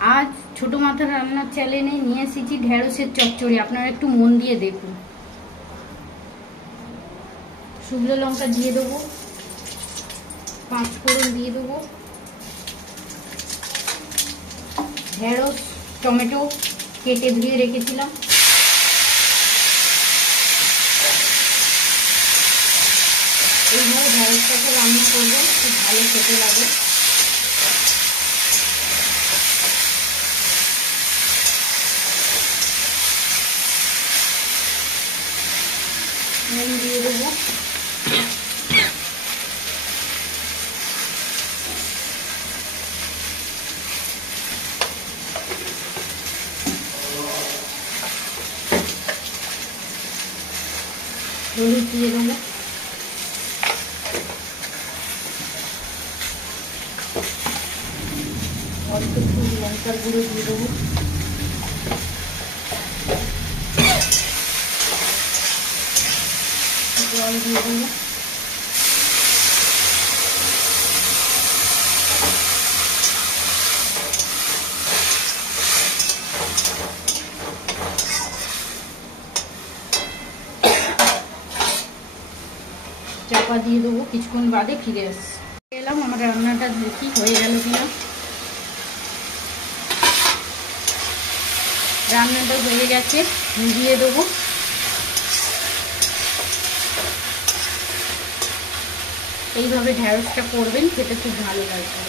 আজ ছোট মাথার রান্নার চ্যানেলে নিয়ে এসেছি ঢেঁড়সের চচ্চড়ি। আপনারা একটু মন দিয়ে দেখুন। শুকনো লঙ্কা দিয়ে দেবো, 5 ফোড়ন দিয়ে দেবো, ঢেঁড়স টমেটো কেটে ধুয়ে রেখেছিলাম, এইভাবে ঢেঁড়সটাকে রান্না করবো, খুব ভালো খেতে লাগে। নুন দিয়ে দেবো, হলুদ দিয়ে দেবো, অল্প একটু লঙ্কার গুঁড়ো দিয়ে দেবো, জল দিয়ে দেবো, চাপা দিয়ে দেবো। কিছুক্ষণ বাদে ফিরে আসছি। এলাম, আমার রান্নাটা দেখি হয়ে গেল কিনা। রান্নাটা হয়ে গেছে, দিয়ে দেবো। এইভাবে ঢেঁড়সটা করবেন, খেতে খুব ভালো লাগবে।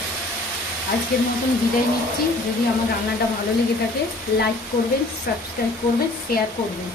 আজকের মতন বিদায় নিচ্ছি। যদি আমার রান্নাটা ভালো লেগে থাকে লাইক করবেন, সাবস্ক্রাইব করবেন, শেয়ার করবেন।